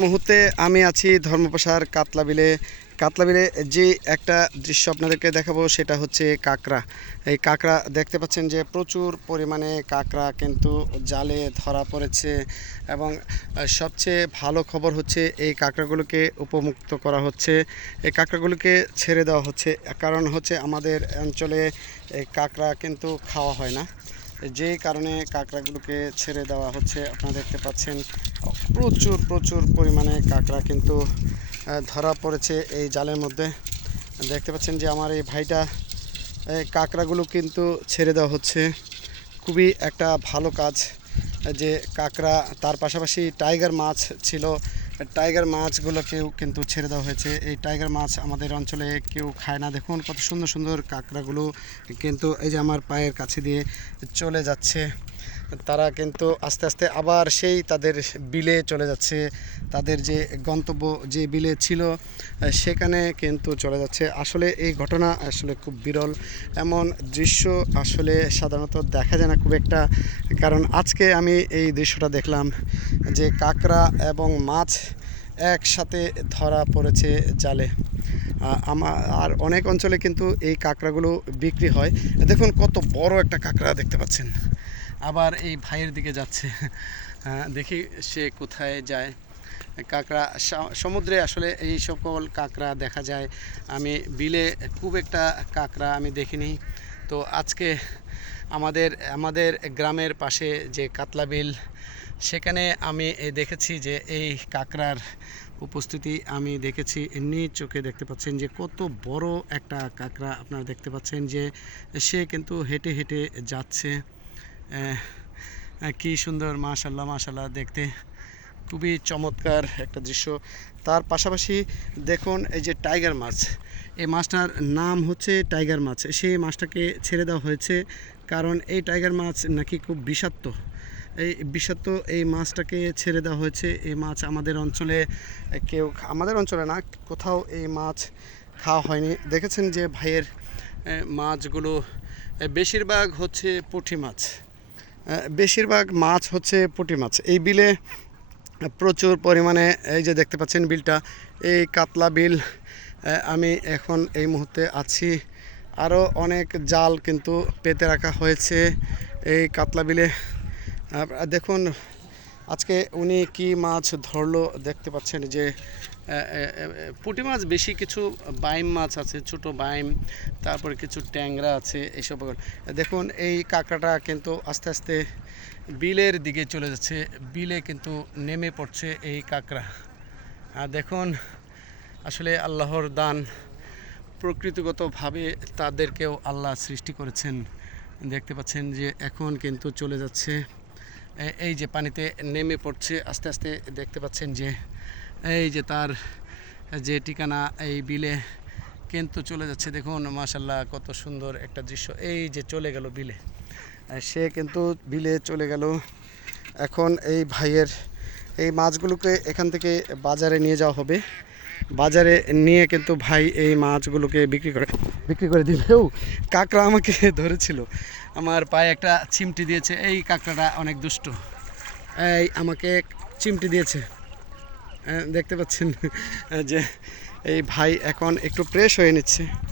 মুহূর্তে আমি আছি ধর্মপ্রসার কাতলা বিলে কাতলা বিলে যে একটা দৃশ্য আপনাদেরকে দেখাবো সেটা হচ্ছে কাঁকড়া। এই কাঁকড়া দেখতে পাচ্ছেন যে প্রচুর পরিমাণে কাঁকড়া কিন্তু জালে ধরা পড়েছে এবং সবচেয়ে ভালো খবর হচ্ছে এই কাঁকড়াগুলোকে উপমুক্ত করা হচ্ছে। এই কাঁকড়াগুলোকে ছেড়ে দেওয়া হচ্ছে। কারণ হচ্ছে আমাদের অঞ্চলে এই কাঁকড়া কিন্তু খাওয়া হয় না। যে কারণে কাঁকড়াগুলোকে ছেড়ে দেওয়া হচ্ছে, আপনারা দেখতে পাচ্ছেন। প্রচুর প্রচুর পরিমাণে কাঁকড়া কিন্তু ধরা পড়েছে এই জালের মধ্যে। দেখতে পাচ্ছেন যে আমার এই ভাইটা এই কাঁকড়াগুলো কিন্তু ছেড়ে দেওয়া হচ্ছে। খুবই একটা ভালো কাজ, যে কাঁকড়া, তার পাশাপাশি টাইগার মাছ ছিল। টাইগার মাছগুলোকেও কিন্তু ছেড়ে দেওয়া হয়েছে। এই টাইগার মাছ আমাদের অঞ্চলে কেউ খায় না। দেখুন কত সুন্দর সুন্দর কাঁকড়াগুলো কিন্তু এই যে আমার পায়ের কাছে দিয়ে চলে যাচ্ছে। তারা কিন্তু আস্তে আস্তে আবার সেই তাদের বিলে চলে যাচ্ছে। তাদের যে গন্তব্য যে বিলে ছিল, সেখানে কিন্তু চলে যাচ্ছে। আসলে এই ঘটনা আসলে খুব বিরল। এমন দৃশ্য আসলে সাধারণত দেখা যায় না খুব একটা। কারণ আজকে আমি এই দৃশ্যটা দেখলাম যে কাঁকড়া এবং মাছ একসাথে ধরা পড়েছে জালে। আমার আর অনেক অঞ্চলে কিন্তু এই কাঁকড়াগুলো বিক্রি হয়। দেখুন কত বড় একটা কাঁকড়া দেখতে পাচ্ছেন। আবার এই ভাইয়ের দিকে যাচ্ছে। দেখি সে কোথায় যায়। কাঁকড়া সমুদ্রে আসলে এই সকল কাঁকড়া দেখা যায়। আমি বিলে খুব একটা কাঁকড়া আমি দেখিনি। তো আজকে আমাদের আমাদের গ্রামের পাশে যে কাতলা বিল, সেখানে আমি দেখেছি যে এই কাঁকড়ার উপস্থিতি আমি দেখেছি। এমনি চোখে দেখতে পাচ্ছেন যে কত বড় একটা কাঁকড়া আপনারা দেখতে পাচ্ছেন যে সে কিন্তু হেঁটে হেঁটে যাচ্ছে। কি সুন্দর মাশাল্লাহ মাশাল্লাহ দেখতে খুবই চমৎকার একটা দৃশ্য। তার পাশাপাশি দেখুন এই যে টাইগার মাছ, এই মাছটার নাম হচ্ছে টাইগার মাছ। সেই মাছটাকে ছেড়ে দেওয়া হয়েছে কারণ এই টাইগার মাছ নাকি খুব বিষাক্ত। এই বিষাক্ত এই মাছটাকে ছেড়ে দেওয়া হয়েছে। এই মাছ আমাদের অঞ্চলে কেউ আমাদের অঞ্চলে না, কোথাও এই মাছ খাওয়া হয়নি। দেখেছেন যে ভাইয়ের মাছগুলো বেশিরভাগ হচ্ছে পুঁটি মাছ। বেশিরভাগ মাছ হচ্ছে পুঁটি মাছ। এই বিলে প্রচুর পরিমাণে এই যে দেখতে পাচ্ছেন বিলটা, এই কাতলা বিল আমি এখন এই মুহূর্তে আছি। আরও অনেক জাল কিন্তু পেতে রাখা হয়েছে এই কাতলা বিলে। দেখুন আজকে উনি কি মাছ ধরলো দেখতে পাচ্ছেন যে পুঁটি মাছ বেশি কিছু বাইম মাছ আছে, ছোট বাইম, তারপরে কিছু ট্যাংরা আছে এইসব দেখুন, এই কাঁকড়াটা কিন্তু আস্তে আস্তে বিলের দিকে চলে যাচ্ছে, বিলে কিন্তু নেমে পড়ছে এই কাঁকড়া। আর দেখুন, আসলে আল্লাহর দান প্রকৃতিগতভাবে তাদেরকেও আল্লাহ সৃষ্টি করেছেন। দেখতে পাচ্ছেন যে এখন কিন্তু চলে যাচ্ছে এই যে পানিতে নেমে পড়ছে, আস্তে আস্তে দেখতে পাচ্ছেন যে, এই যে তার যে ঠিকানা, এই বিলে কিন্তু চলে যাচ্ছে। দেখুন মাশাল্লাহ কত সুন্দর একটা দৃশ্য। এই যে চলে গেল বিলে। সে কিন্তু বিলে চলে গেল। এখন এই ভাইয়ের, এই মাছগুলোকে এখান থেকে বাজারে নিয়ে যাওয়া হবে। বাজারে নিয়ে কিন্তু ভাই এই মাছগুলোকে বিক্রি করে। বিক্রি করে দিলেও? কাঁকড়া আমাকে ধরেছিল। আমার পায়ে একটা চিমটি দিয়েছে। এই কাঁকড়াটা অনেক দুষ্ট। এই আমাকে চিমটি দিয়েছে। দেখতে পাচ্ছেন যে এই ভাই এখন একটু প্রেস হয়ে নিচ্ছে।